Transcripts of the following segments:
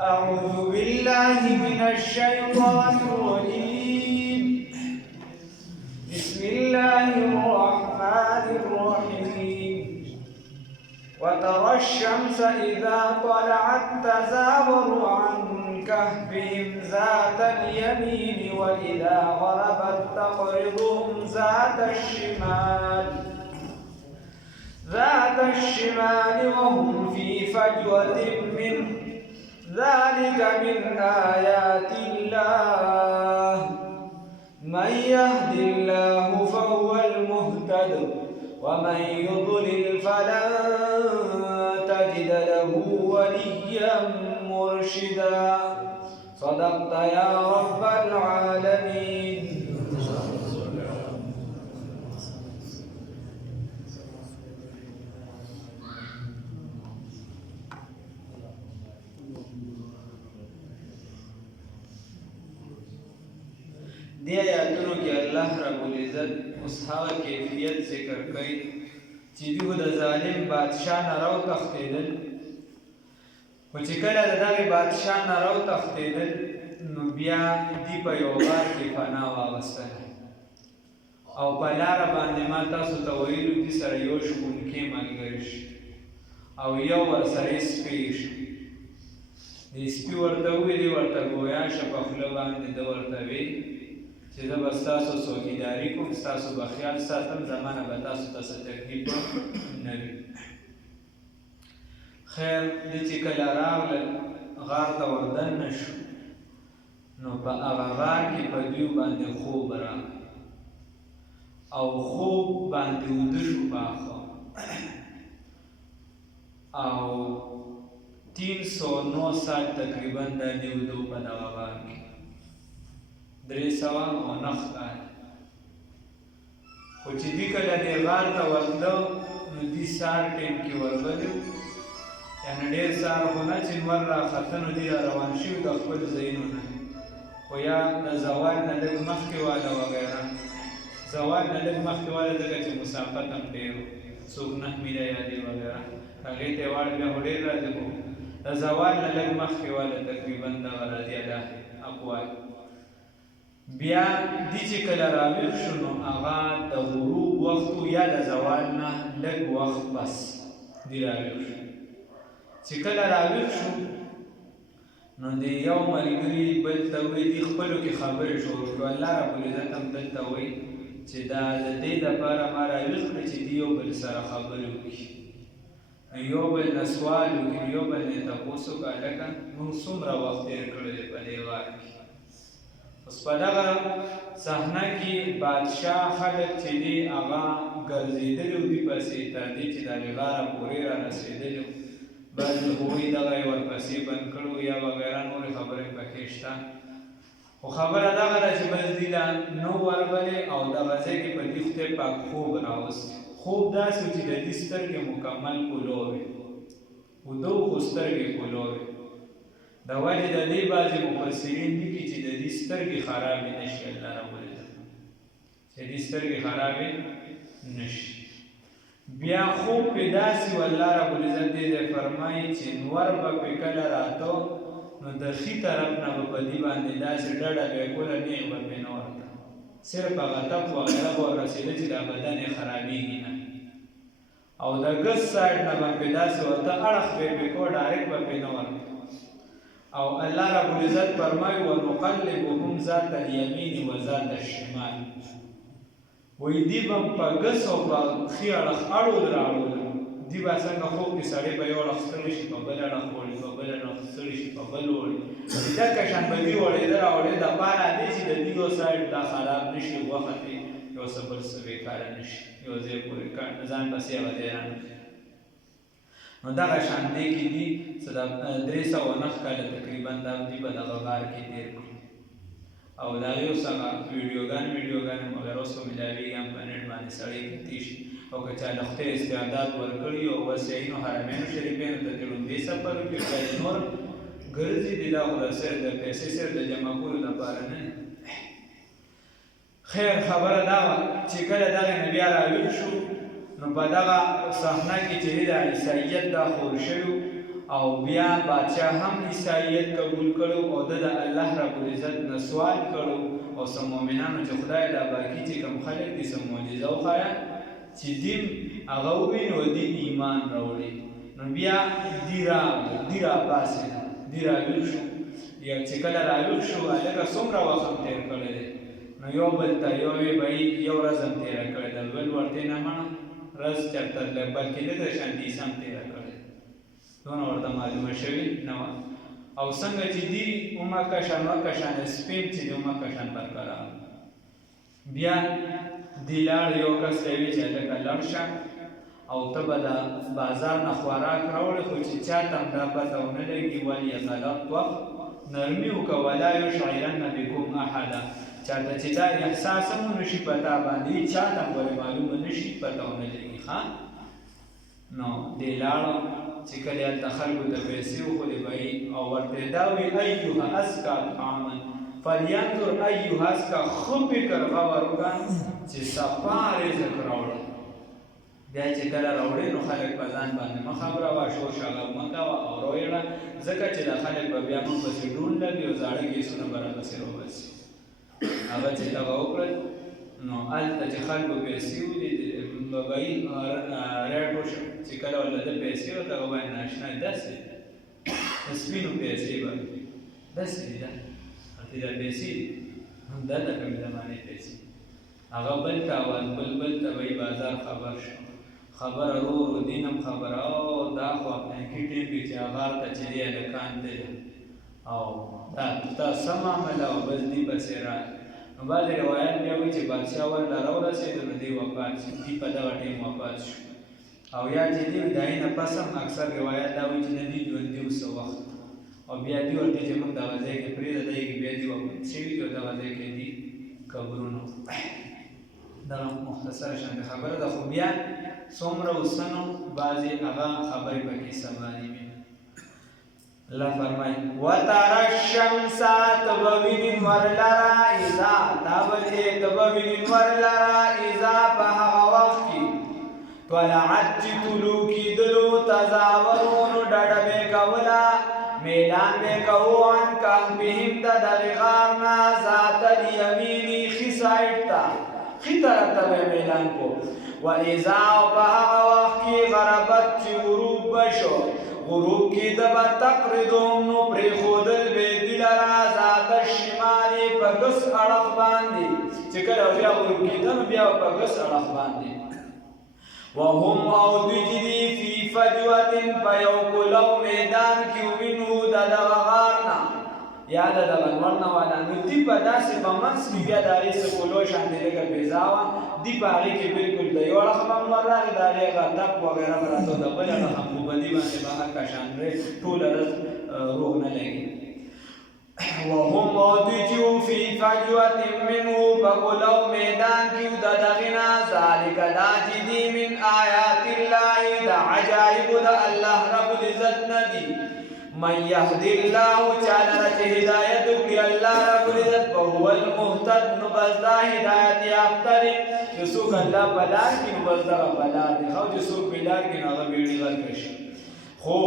أعوذ بالله من الشيطان الرجيم. بسم الله الرحمن الرحيم. وترى الشمس إذا طلعت تزاور عن كهفهم ذات اليمين وإذا غربت تقرضهم ذات الشمال وهم في فجوة منه ذلك من آيات الله من يهد الله فهو المهتد ومن يضلل فلن تجد له وليا مرشدا صدقت يا رب العالمين. دې آیاتونو کې الله رب العزت اوس هغه کیفیت ذکر کوي چې دوی د ظالم بادشاه نه راوتښتېدل، خو چې کله د دغې بادشاه نه راوتښتېدل نو بیا دوی په یو غار کې پناه واغوستله او په لاره باندې ما تاسو ته ویلو دې سره یو شپونکی ملګری شي او یو ورسره سپی شي. دې سپي ورته وویلې ورته ګویا شه په خوله باندې ده ورته وی چې زه به ستاسو څوکیداري کوم، ستاسو به خیال ساتم، زما نه به تاسو ته څه تکلیف نه وي. خیر دې چې کله راغلل غار ته وردننه شو نو په هغه غار کې په دوی باندې خوب راغی او خوب باندې وده شو پاخه او 309 سال تقریبا دا دیودو په دغه غار کې 309 کال. خو چې دوی کله دې غار ته ورتلو نو دوی سهار ټیم کې ورغلي، یعنې ډېر سهار خو نه چې لمر راخته نو دوی راروان شوي د خپل ځایونو نه، خو یا د زوال نه لږ مخکې واله وغیره زوال نه لږ مخکې واله ځکه چې مسافت هم ډېر و، څوک 9 میله یا دی وغیره هغې ته یې واړ بیا خو ډېر راځي، خو د زوال نه لږ مخکې واله تقریبا دغه راځي الله اقوال. بیا دی چې کله راویښ شو نو هغه د غروب وخت یا د زوال نه لږ وخت بس دی راویښ شو. چې کله راویښ شو نو د یو ملګري بل ته وایي دې خپلو کې خبرې شروع کړو. الله رب العزت هم دلته وایي چې دا د دې دپاره ما راویښ کړې چې دې یو بل سره خبرې وکړي، یو بل نه سوال وکړي، یو بل نه تپوس وکړه هلکه موږ څومره وخت تېر کړی دی په دې غار کې. اوس په دغه صحنه کې بادشاه خلک چې دي هغه ګرځېدلي وو دوی پسې تر دې چې د هغې غاره پورې را رسېدلي وو، بعضې هغوی دغه یې ورپسې بند کړو یا وغیره نورې خبرې پکې شته. خو خبره دغه ده چې بس دوی لا نه ورغلې او دغه ځای کې په دې خدای پاک خوب راوستی. خوب داسې و چې د دې سترګې مکمل کولو وې، اوده و خو سترګې کولو وې. د ولې د دې بعضې مفسرین لیکي چې د دې سترګې خرابې نه شي، الله ربالعزت چې دې سترګې خرابې نه شي. بیا خوب پې داسې و الله ربالعزت دې ځای فرمایي چې نور به پې کله راته نو د ښي طرف نه به په دې باندې داسې ډډه به یې کوله نیغ به پې نه ورته، صرف هغه تپ وغیره به وررسېده چې دا بدن یې خرابېږي نه، او د ګس سایډ نه به پې داسې ورته اړخ به یې پې کو ډایرکټ به پې نه ورته. او الله رب العزت فرمایي ونقلبهم ذات الیمین و ذات الشمال، وایي دوی به په ګس او په ښي اړخ اړول راړول، دوی به څنګه خوب کې سړی په یو اړخ ستړی شي په بل اړخ وړي، په بل اړخ ستړی شي په بل وړي، دقه شان به دوی وړېده راوړېده دپاره دې چې د دوی یو سایډ دا خراب نه شي، غوښه ترې یو څه بل څه بېکاره نه شي، یو ځای پورې ځان پسې هغه ځای رانه. نو دغه شان دی کې دي څه د 309 کاله تقریبا دا دوی په دغه غار کې تېر کړو او د هغې اوس هغه ویډیوګانې مګر اوس به ملاوېږي هم په نېټ باندې سړی کتلی شي، او که چا د خدای استعداد ورکړي او بس یې نو حرمینو شریفینو ته د ړوندې سفر وکړي بیا یې نور ګرځي دي دا خو د صرف د پیسې صرف د جمع کولو لپاره نه. خیر خبره دا وه چې کله دغې نه بیا راویښ شو نو په دغه صحنه کې چې د عیسایت دا خور شوي او بیا بادشاہ هم عیسایت قبول کړو او د الله رب العزت نه سوال کړو او سم مؤمنانو چې خدای دا باقي چې کوم خلک دي سم معجزه وخایا چې دین هغه وینو دي ایمان راوړي نو بیا دیرا پاسه دیرا شو یا چې کله راوښ شو هغه څومره وخت تیر کړی دی نو یو بل ته یو به یو ورځ هم تیر کړی دی بل ورته نه مانه ورځ چرته بلکې د شانتي سم تیر کړی دونه ورته معلومه شوی نو او څنګه چې دی اومه کشان سپین چې اومه کشان برقرار بیا دیلار یو کس وی چې لکه لړشه او ته به د بازار نه خوراک راوړې خو چې چاته هم دا پته ونه لګي ولې غلط وخت نرمي وکړه ولا یشعرن بکم احدا چاته چې دا احساس هم نشي پتا باندې چاته هم ولې معلومه نشي پته ونه لګي ښه نو دی لاړه چې کله هلته خلکو ته پیسې وخورې به او ورته دا وي ایها اسکا طعاما فلینظر ایها اسکا ښه فکر غور وکړه چې صفا رزق راوړه بیا چې کله راوړې نو خلک په ځان باندې مه خبره وه شور شغب مه کوه او رویړه ځکه چې دا خلک به بیا موږ پسې ډون لګي او زاړه کیسونه به راپسې راوباسي هغه چې دغه وکړل نو هلته چې خلکو پیسې ولیدې به به یې ریټ وشو چې کله ورله ده پیسې ورته هغه باندې ناشنا داسې د سپینو پیسې به داسې دي دا هلته دا پیسې دي دا د کومې زمانې پیسې هغه بل ته اول بل ته به یې بازار خبر شو خبره ورو دینم خبره او دا خو افغانکي ټیم کې چې هغه ته چې دی هلکان دی او دا سم عمله او بس دی پسې راغی نو بعضې روایات بیا وایي چې بادشاه ورله راورسېدو نو دی وفات شو دی په دغه ټیم وفات شو او یا چې دی د هغې نه پس هم اکثر روایات دا وایي چې نه دی ژوندي و څه وخت او بیا دی ورته چې موږ دغه ځای کې پرېږده دی کې بیا دی وفات شوي دي او دغه ځای کې دي قبرونه دغه مختصره شانتې خبره ده خو بیا څومره اوسنو بعضې هغه خبرې پکې سمانې وي الله فرمایي وترى الشمس تبوین ورلرا اذا تابجه تبوین ورلرا اذا په هغه وخت کې طلعت چې طلوع کېدلو تزاورون ډډه به کوله میلان به کوو عن کهفهم د دغې غار نه ذات الیمیني ښي سایډ ته ښي طرف ته به میلان کو و اذا په هغه وخت کې غربت چې غروب به شو غروب کې د به تقریدهم نو پرېښودل به دي لره ذات الشمالې په ګس اړخ باندې چې کله بیا غروب کېده نو بیا په ګس اړخ باندې وهم او دوی چې دي فی فجوة په یو کولو میدان کې وینو د دغه غار نه یا د دغه لمر نه والا نو دي په داسې په منځ کې بیا د هغې څه کولو شانتې لږه بیضا وه دي په هغې کې بلکل د یو اړخ به لمر راغی د هغې هغه دق وغیره به راته د بل اړخ هم په بدي باندې به هر کشان ټوله ورځ روغ نه لګي وهم او دوی چې وو فی فجوة منه په کولو میدان کې د دغې نه ذلک دا چې دي من آیات الله د عجایبو د الله رب العزت نه دي من يهدي الله تعالى چې هدایت وکړي الله رب العزت فهو المهتد نو بس دا هدایت یافته دی چې څوک الله په لار کړي نو بس دغه په لار دی او چې څوک بې لار کړي نو هغه بیړې غرقه شي خو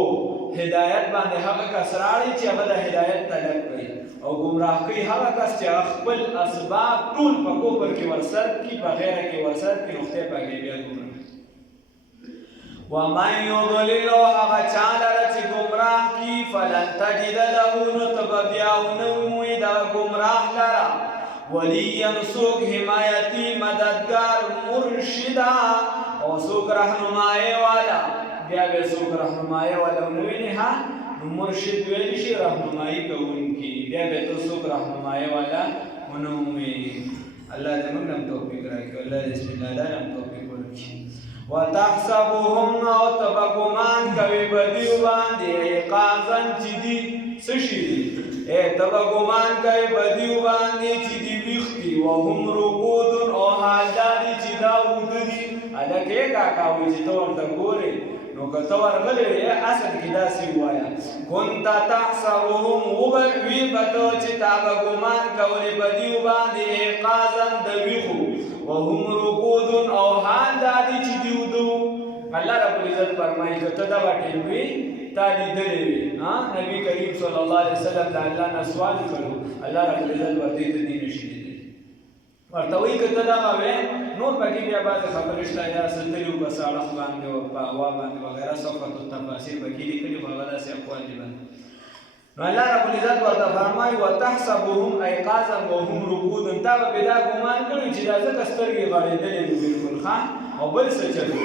هدایت باندې هغه کس راړي چې هغه د هدایت طلب کوي او ګمراه کوي هغه کس چې خپل اسباب ټول په کوپر کې ورسد کړي په غیره کې ورسد کړي نو خدای پاک یې بیا ګمراه ومن یضلل هغه چا لره چې ګمراه کي فلن تجد له نو ته به بیا ونه مومئ دغه ګمراه لره ولیا څوک حمایتي مددګار مرشدا او څوک رهنمایي والا بیا به څوک رهنمایي والا ونه وینې ها نو مرشد ویلی شي رهنمایي کوونکي بیا به ته څوک رهنمایي والا ونه مومئ الله دې موږ هم توفیق راکړي الله دې بسم الله هم توفیق ورکړي وتحسبهم او تبګمان کوي بدیو باندې ایقاظن چې دي څه شي دي تبګمان کوي بدیو باندې چې دي ویښتي وهم رقود او حالداري چې دا اوږده دي هلکې کاکا وایي چې ته ورته ګورې نو که ته ورغلی وې اصل کې داسې ووایه كنت تحسبهم وی به ته چې تا به ګمان کولې بدیو باندې ایقاظن د ویښو وهم رقود او حال دا دي چې دی ودو الله رب العزت فرمایي که ته دغه ټیم وي تا لیدلې وي نبي کریم صلی الله علیه وسلم د الله نه سوال کړو الله رب العزت ورته ته دې نشي لیدلی ورته وایي که ته دغه وې نور پکې بیا بعضې خبرې شته یا ستلي په ساړه باندې او په هوا باندې وغیره صفت التفاسیر پکې لیکلي خو هغه داسې اقوال دي باندې نو الله رب العزت ورته فرمایي وتحسبهم ایقاظا وهم رقود تا به دا ګمان کړی چې دا ځکه سترګې غړېدلې دي بالکل ښه او بل څه چلو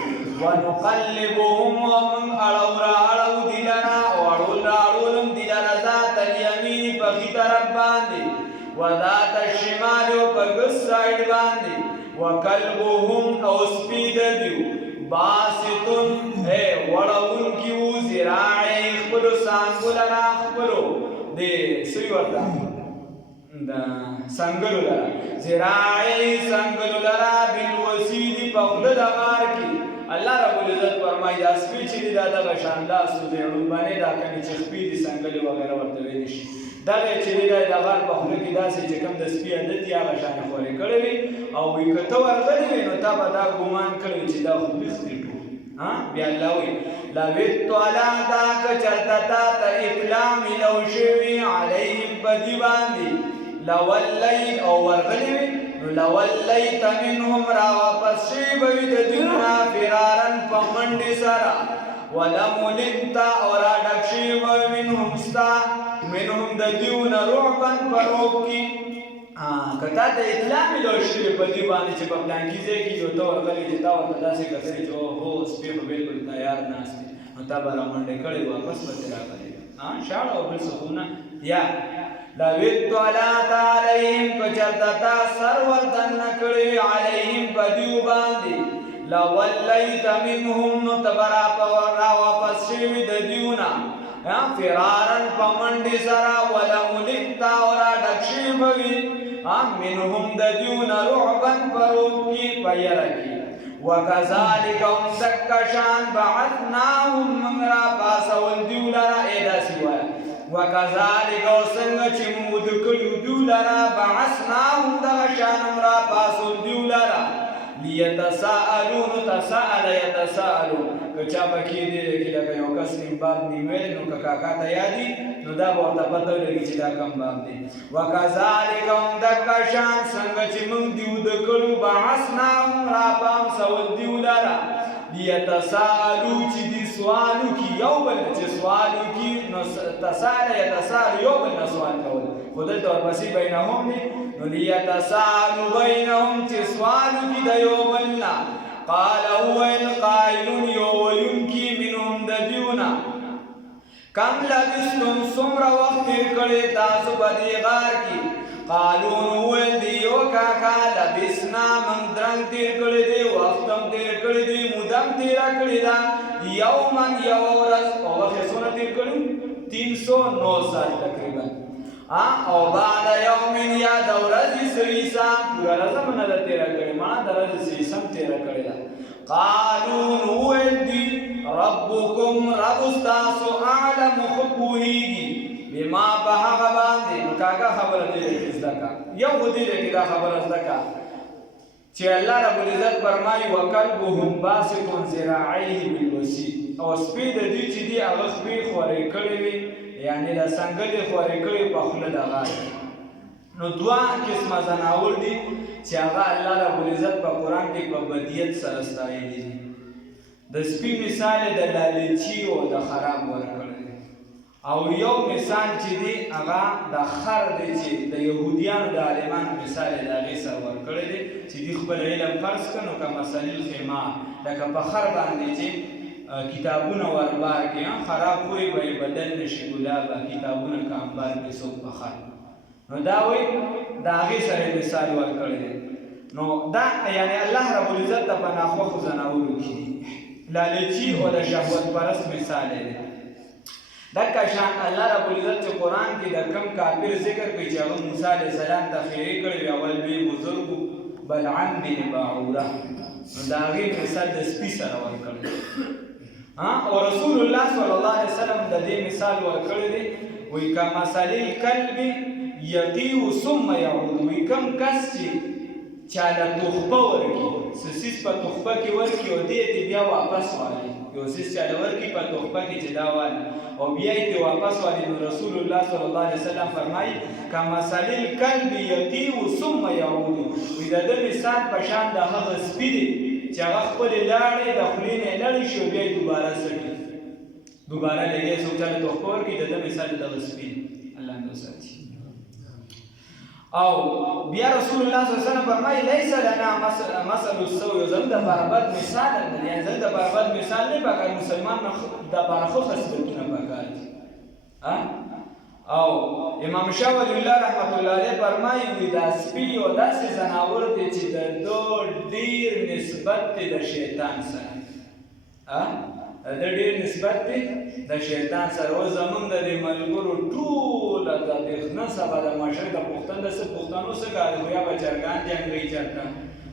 ونقلبهم ومن اړو را اړو دي لرا او اړول را اړولم دي لرا ذات الیمین په ښي طرف باندې وذات الشمال په ګس سایډ باندې وکلبهم او سپي د دیو باسطن وړونکي وو ذراعی خپلو څانګو لره خپلو د سوی ورته د څنګلو لره ذراعی څنګلو لره بالوسید په خوله د غار کې الله رب العزت فرمایي دا سپي چې دي دا دغه شان لاسو دی ړومبنې دا کومې چې خپې دي څنګلې وغیره ورته ویلی شي دغه چې دی د غار په خوله کې داسې چې کوم د سپي عادت یې هغه شانې خورې کړی وي او وي که ته ورغلی وې نو تا به دا ګمان کړی چې دا خو بیخ دي ټول بیا الله وایي لویتو علا دا که چېرته تا ته اطلاع میلو شوي علیهم په دې باندې لولیت او ورغلی وي نو لولیت منهم راواپس شوي به وي د دوی نه فرارن په منډې سره ولملئت او راډک شوي به وي منهم ستا منهم د دوی نه رعبا په رعب کې که تا ته اطلاع میلو شوي په دې باندې چې په پلانکي ځای کې یو ته ورغلی چې تا ورته داسې کتلې چې هو سپی خو بلکل تیار ناست دی نو تا به رامنډې کړې واپس به ترې راغلی شاړه او بل څه خو نه یا لویتو علا تا علیهم که چېرته تا سر وردننه کړی علیهم په دوی باندې لولیت منهم نو ته به راواپس شوي د دوی نه فرارن په منډې سره ولملئت او راډک شوي به وي منهم د دوی نه رعبا په رعب کې په یره کې وکذلک هم دکه شان بعثناهم موږ راپاڅول دوی لره داسې وایه وکذلک او څنګه چې موږ وده کړي دوی لره بعثناهم دغه شان هم راپاڅول دوی لره لیتساءلون تساءل یتساءلون که چا پکې دی کې لکه یو کس نیم باب نیم ویل نو که کاکا ته یادي نو دا به ورته پته ولګي چې دا کم باب دی وکذلک هم دکه شان څنګه چې موږ دوی وده کړو بعثناهم راپاڅول دوی لره لیتساءلو چې دې سوال وکړي یو بل نه چې سوال وکړي نو تساءل یتساءل یو بل نه سوال کول خو دلته ورپسې بینهم دی نو لیتساءلو بینهم چې سوال وکړي د یو بل نه قال وویل قائلون یو ویونکي منهم د دوی نه کم لبستم څومره وخت تېر کړی تاسو په دې غار کې قالون وویل دی یو کاکا لبسنا موږ درنګ تېر کړی دی وخت هم تېر کړی دی موده هم تېره کړې ده یوما یوه ورځ او وخت یې څومره تېر کړي 309 سال تقریبا او بعد یوم یا د ورځې سویسه پوره ورځ هم نه ده تېره کړې ما د ورځې سویسه هم تېره کړې ده قالون وویل دی ربکم رب ستاسو اعلم خو پوهېږي بما په هغه باندې نو کاکا خبره دې کې زده کا یو خو دې کې دا خبره زده کا چې الله رب العزت فرمایي وکلبهم باسط ذراعیه بالوسید او سپي د دوی چې دي هغه خپې خورې کړې وي یعنې دا څنګلې خورې کړې په خوله د غار نو دوه قسمه ځناور دي چې هغه الله رب العزت په قرآن کې په بدیت سره ستایلي دي د سپي مثال د لالچي او د خراب ورکړی او یو مثال چې دی هغه د خر دی چې د یهودیانو د عالمانو مثال یې د هغې سره ورکړی دی چې دوی خپل علم فرض کړه نو که مثل الخمار لکه په خر باندې چې کتابونه وربار کړي خراب خوی به یې بدل نه شي ګلابه کتابونه که انبار کړي څوک په خر نو دا وایي د هغې سره یې مثال ورکړی دی نو دا یعنې الله رب العزت ته په ناخوښو ځناورو کې دي لالچي او د شهوت پرست مثال دی دکه شان الله رب العزت چې قرآن کې د کم کافر ذکر کوي چې هغه موسی علیه السلام ته خیرې کړی وي اول لوی بزرګو بلعم بن باعوره نو د هغې مثال د سپي سره ورکړی او رسول الله صلی الله علیه وسلم د دې مثال ورکړی دی وایي کمثل الکلب یقیع ثم یعود وایي کم کس چې چاله تحفه ورکړي څه څیز په تحفه کې ورکړي او دې ته بیا واپس والی یو څیز چاله ورکړي په تحفه کې چې دا واله او بیا یې واپس والي. نو رسول الله صلی الله علیه وسلم فرمایي کمثل الکلب یطیع ثم یعود، وایي د ده مثال په شان د هغه سپي دی چې هغه خپلې لاړې د خولې نه یې لړې شي او بیا یې دوباره څټي، دوباره لګیا څوک چاله تحفه ورکړي د ده مثال د دغه سپي دی. الله دې وساتي. او بیا رسول الله صلی الله علیه وسلم فرمایي لیس لنا مثل السوء، زموږ دپاره بد مثال نه دی، یعنې زموږ دپاره بد مثال نه پکار، مسلمان دپاره ښه خصلتونه پکار دي. او امام شاه ولی الله رحمت الله علیه فرمایي وایي دا سپي یو داسې ځناور دی چې د ده ډېر نسبت دی د شیطان سره، د ډېر نسبت دی د شیطان سره. اوس زمونږ د دې ملګرو ټوله د دښنه سبا د معاشرې د پښتون د څه پښتنو څه کار دی، یا به چرګان جنګوي چېرته،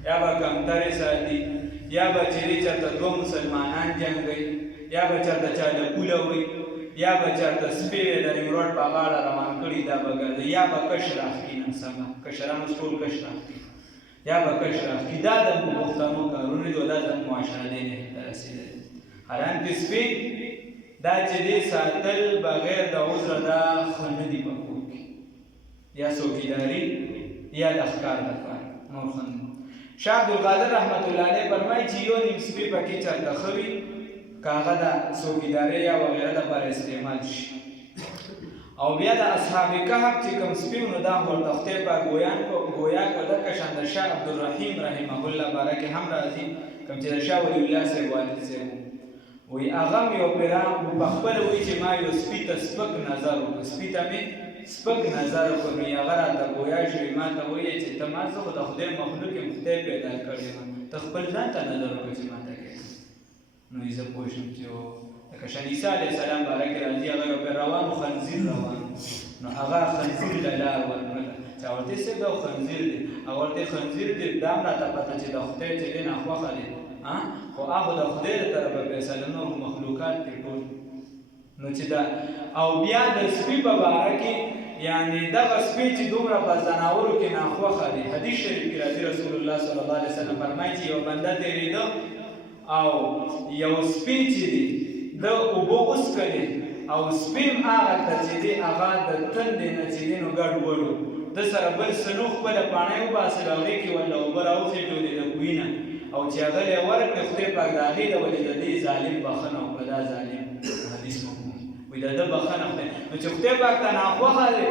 یا به کمترې ساتي، یا به چېرې چېرته دوه مسلمانان جنګوي، یا به چېرته چا له پوله وي، یا به چېرته سپی د ریمروټ په غاړه روان کړي دا به ګرځي، یا به کش راخکي نن سبا کشران اوس ټول کش راخکي، یا به کش راخکي. دا د پښتنو کارونه دي او دا زموږ معاشره دی نه ته رسېدلی. حالانکه سپي دا چې دی ساتل بغیر د عذره دا ښه نه دي په کور کې، یا څوکیداري یا د ښکار لپاره نور ښه نه دي. شاه عبدالقادر رحمت الله علیه فرمایي چې یو نیم سپي پکې چېرته ښه وي که هغه د څوکیدارۍ یا وغیره لپاره استعمال شي. او بیا د اصحاب کهف چې کوم سپي و نو دا ورته خدای پاک ګویا کړه لکه شان د شاه عبدالرحیم رحمه الله باره کې هم راځي، کوم چې د شاه ولی الله صاحب والد صاحب وی هغه مې یو پیران په خپله وایي چې ما یو سپي ته سپک نظر وکړ، سپي ته مې سپک نظر وکړ، نو هغه راته ګویا شوي ما ته وایي چې ته ما زه خو د خدای مخلوق یم، خدای پیدا کړی یم، ته خپل ځان ته نظر وکړه چې ما ته کوې. نو زه پوه شوم چې لکه شان عیسی علیه السلام باره کې راځي هغه یو پرې روان و خنزیر روان، نو هغه خنزیر له لار ورکړله، چا ورته یې دا خنزیر دی، هغه ورته خنزیر دی دا هم راته پته چې د خدای چې دی ناخوښه دی، خو هغه د خدای له طرفه فیصله نور مخلوقات دي ټول. نو چې دا او بیا د سپي په باره کې یعنې دغه سپي چې دومره په ځناورو کې ناخوښه دی، حدیث شریف کې راځي رسول الله صلی الله علیه وسلم فرمایي چې یو بنده تېرېده او یو سپي چې دی د اوبه وڅښلې او سپي هم هغلته چې دی هغه د تندې نه چې دی نو ګډ وډ و، ده سره بل څه نه خپله پاڼۍ وباسل هغې کې ورله اوبه راوخېټولې د کوهي نه، او چې هغه یې ورکړې خدای پاک د هغې د ولې د دې ظالم بښنه وکړه، دا ظالم حدیث مفهوم وایي د ده بښنه خدای، نو چې خدای پاک ته ناخوښه دی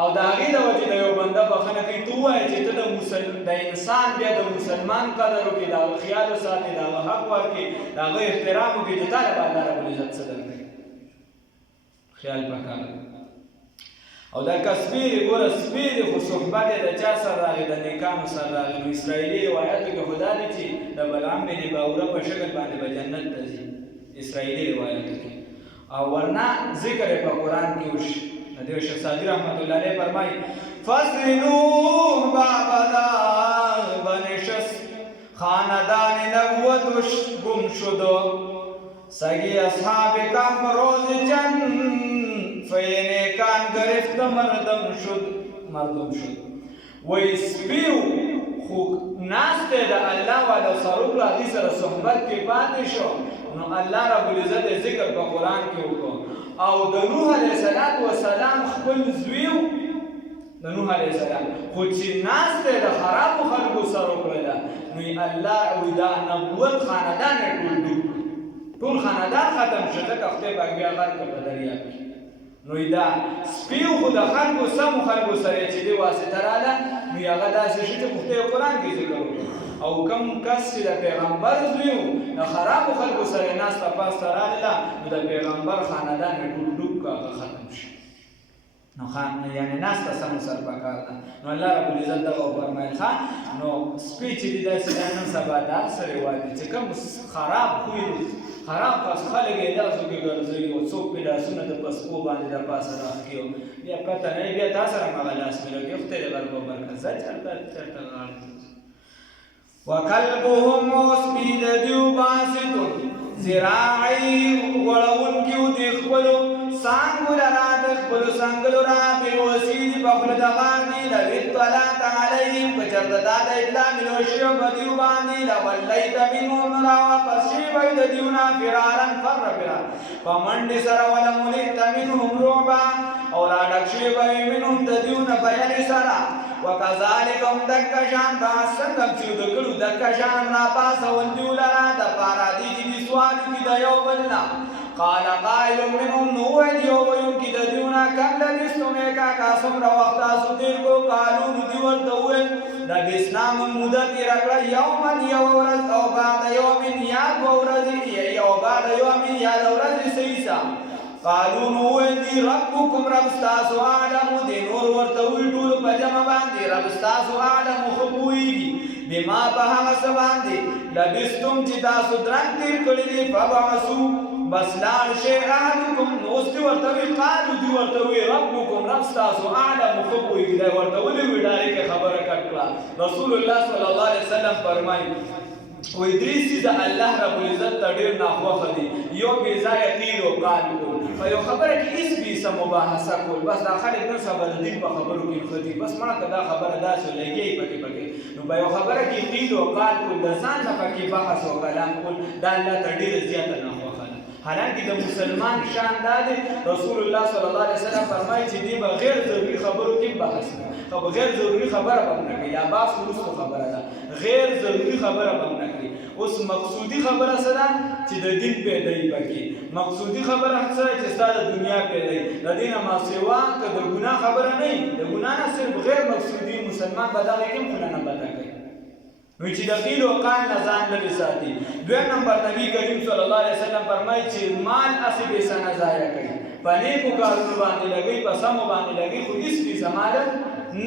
او د هغې د وجې د یو بنده بښنه کوي، ته ووایه چې ته د انسان بیا د مسلمان قدر وکړې، د هغه خیال وساتې، د هغه حق ورکړې، د هغه احترام وکړې چې تا له به الله ربالعزت څه درکوي. خیال پکار او دا که سپي دی ګوره سپي دی خو صحبت یې د چا سره راغی د نیکانو سره راغی. نو اسرائیلي روایاتو کې خو دا دی چې د بلعام بن باوره په شکل باندې به جنت ته ځي، اسرائیلي روایاتو کې، او ورنه ذکر یې په قرآن کې وشي. د دې شیخ سعدي رحمت الله علیه فرمایي فضلوه بعبدا بنشست خاندان نبوت گم شد سگی اصحاب کهف روز جنگ فینکان گرفت مردم شد وی سپیو خو ناسته د الله والا سروک راځي سره صحبت کې پاتې شو، نو الله رب العزت ذکر په قرآن کې وکړو. او د نوح علیه السلام خپل زویو د نوح علیه السلام خو چې ناسته د خرابو خلکو سره وکړله، نو الله وی دا نبوت خاندان یې ټول خاندان ختم شو، ځکه خدای پاک بیا غرق کړ په دریاب کې. نو دا سپیو خو د خلکو سمو خلکو سره چې دی واسطه راله، نو هغه داسې شي چې خدای قرآن کې ذکر وکړي. او کم کس چې د پیغمبر زوی و د خرابو خلکو سره ناسته پاسته راغله، نو د پیغمبر خاندان یې ټول ډوب کړه، هغه ختم شي. نو یعنې ناسته سمو سره پکار ده. نو الله رب العزت دغه وفرمایل نو سپي چې دي داسې نن سبا د اکثر هېواد دي چې کوم خراب خوی خراب پس خلک یې داسو کې ګرځوي او څوک پې لاسونه د پسپو باندې د پاسه راښکي او بیا پته نه بیا تا سره همغه لاس ملوي خدای دې غرب وبرکت ځه چېرته غاړه وکلبهم سپي د دیو باسطون ذراعي غوړونکي و د خپلو څانګو لره د خپل سنگلو را بالوسیل بخل دغانی لو اطلعت علیهم کچرت تا د اطلاع ملوشیو بدیو باندې لولیت منهم را واپس شي وای د دیونا فرارا فرا فمنډ سره ولملیت منهم رعبا او را ډک شي وای منهم د دیونا بیان سره وکذالک هم دکشان باسنګم چې د کړو دکشان را پاسول دیولرا د پارا دی چې سوال کی د یو بلنا قال قائل منهم نو یو ويم کی د دیونا کم لبستم کا قاسم را وخت اسو دیر کو قالو دی ورته وې د اسلام مدت رکړه یومن یو ورځ او بعد یوم یا ورځ یو بعد یوم یا ورځ سیسا قالو نو دی ربکم رب تاسو عالم دی نور ورته وی ټول په جمع باندې رب تاسو عالم خبويږي بما په هغه سبان دی لبستم چې تاسو درنګ تیر کړی دی فبعثو بس لاړ شي احدکم نو دی ورته وی قالو دی ورته وی ربکم رب تاسو عالم خبويږي دا ورته وی ډایرکټ خبره کړه رسول الله صلی الله علیه وسلم فرمایي و ادریسی دا الله رب العزت تډیر ناخوخه دي یو بې ځایه قیل او قال کول په یو خبره کې هیڅ بیسه مباحثه کول بس دا خلک نن سبا د دین په خبرو کې نښتي بس مړه که دا خبره داسې لګي پکې نو په یو خبره کې قیل او قال کول د ځان نه پکې بحث او کلام کول دا الله ته ډېره زیاته ناخوښه ده حالانکه د مسلمان شان دا دی رسول الله صلی الله علیه وسلم فرمایي چې دی به غیر ضروري خبرو کې بحث نه کوي غیر ضروري خبره به نه کوي یا باس وروسته خبره ده غیر ضروري خبره به نه کوي اوس مقصودی خبره څه ده چې د دین پیدایي پکې مقصودی خبره څه چې ستاسو د دنیا پیدایي د دین ما سیوا که د ګناه خبره نه د ګناه نه صرف غیر مقصودی مسلمان به دغه کوم خلک نه پتا کوي نو چې د قیل او قال نه ځان لري ساتي دویم نمبر نبی کریم صلی الله علیه وسلم فرمایي چې مال اسی به سنا ضایع کوي په نیکو کارونو باندې لګي په سمو باندې لګي خو هیڅ به زماده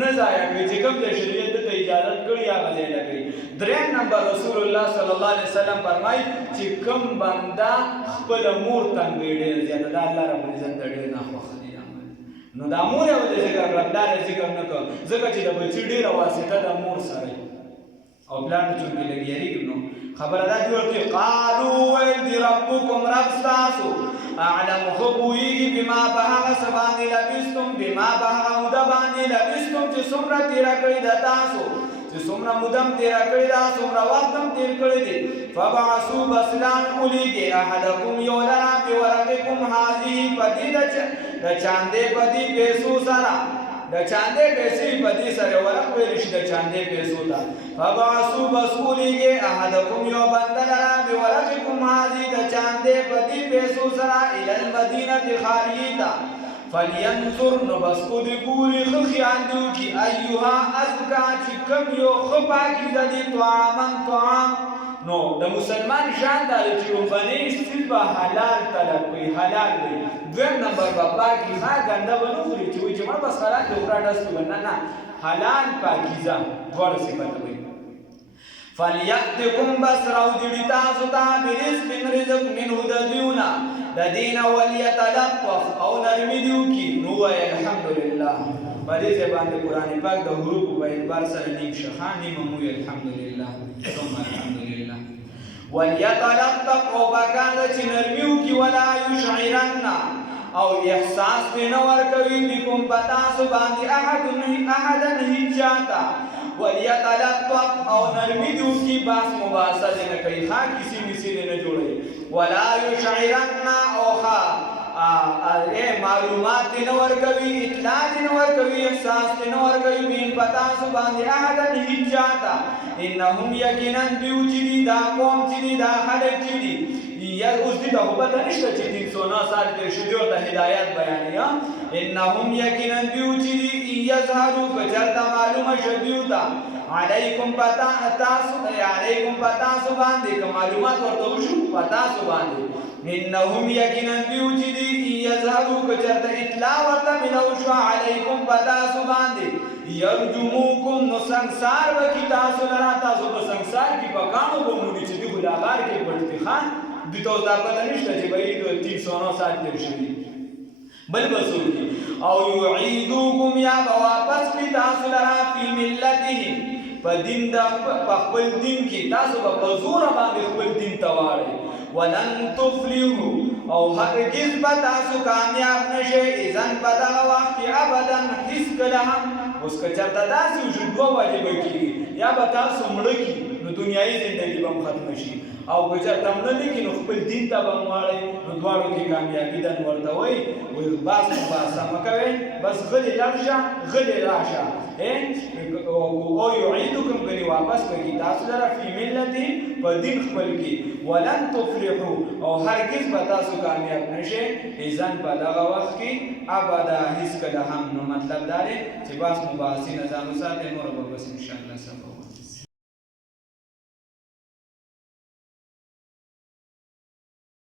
نه ضایع کوي چې کوم د شریعت ته اجازه کړی هغه ځای لګي دریم نمبر رسول الله صلی الله علیه وسلم فرمایي چې کوم بنده خپل مور تنګي ډېر زیات ده الله رب العزت ډېر نه خوښ دي نو د مور یو د ذکر ربدار ذکر نه کوي ځکه چې د بچی ډېره واسطه د مور سره او پلان چون کې لګیږي نو خبره دا جوړه قالو ای ربکم رب تاسو اعلم خبویږي بما بهغ سبان لبستم بما بهغ مدبان لبستم چې څومره تیر کړی د تاسو چې څومره مدم تیر کړی دا څومره وختم تیر کړی دي فبعثوا بسلان اولیږي احدکم یولرا بورقکم هذه پدیده د چاندې پدی پیسو سره د چاندې پیسې په دې سره ورق ویل شي د چاندې پیسو ته فبعثوا بسولیږي احدکم یو بندلرا بورقکم هذه د چاندې په دې پیسو سره الى المدینه خاریتا فلینظر نو بس کو دی ګوري خو خیال دی کی ایها ازکا چې کوم یو خو پاکي زدي طعام نو د مسلمان شان دا چې وبني صرف حلال طلب کوي حلال دی دویم نمبر بابا کی ها ګنده ونه خوري چې ما بس حلال دی ورادس کو نه حلال پاکیزه ور صفات وي فلیاتکم بسرو دی تاسو ته برزق رزق منه ددیونا د دین ولیتلطف او نرمی دیو کی نو الحمدلله باندې باندې قران پاک د حروف په اعتبار سره نیم شخانی مو الحمدلله ثم الحمدلله ولیتلطف او بکان چې نرمیو کی ولا یشعرن او احساس نه ورکوي بكم پتاسو باندې احد نه چاته وليتلطف او نرمی دیو کی باس مباحثه نه کوي ها کسی مثال نه جوړي ولا يشعرن او ها معلومات نه ورکوي اطلاع نه ورکوي احساس نه ورکوي بین پتا سو باندې احد نه چاته انهم یقینا بیوجدي دا قوم چې دا خلک چې یا اوس دې ته په پته نشته چې 309 سال تیر شوی او د هدایت بیانیا انهم یقینا بیوجدي یظهروا فجرتا معلومه شدیوتا علیکم پتا تاسو باندې کوم معلومات ورته وشو پتا سو باندې انهم یقینا بیوجدي یظهروا فجرتا اطلاع ورته ملو شو علیکم پتا سو باندې یرجموکم نو سنگسار وکي تاسو لرا تاسو په سنگسار کې پکانو بمونی چې دی غلاغار کې پړتي خان د توځ دا پته نشته چې به 309 سال تیر شوی بل بسوکی او یعیدوکم یا واپس کی تاسو لرا فی ملتهم په دین د خپل دین کې تاسو په زور باندې خپل دین تواړي ولن تفلحوا او هرگز به تاسو کامیاب نشئ اذن په دغه وخت کې ابدا هیڅ کله هم اوس که چېرته داسې وشي دوه وجې به کېږي یا به تاسو مړه کړي نو دنیایي زندګي به هم ختمه شي او که چېرته مړه نه کړي نو خپل دین ته به هم واړئ نو دواړو کې کامیابي ده نو ورته وایي بس مباحثه مه کوئ بس غلې لاړ شه غلې راشه او یعیدکم کنی واپس بکی تاسو لره فی ملتی په دین خپل کې ولن تفلحوا او هرگز به تاسو کامیاب نشئ اذن په دغه وخت کې ابدا هیڅ کله هم نو مطلب دا دی چې بس مباحثې نظام وساتئ نور به بس انشاءالله سبا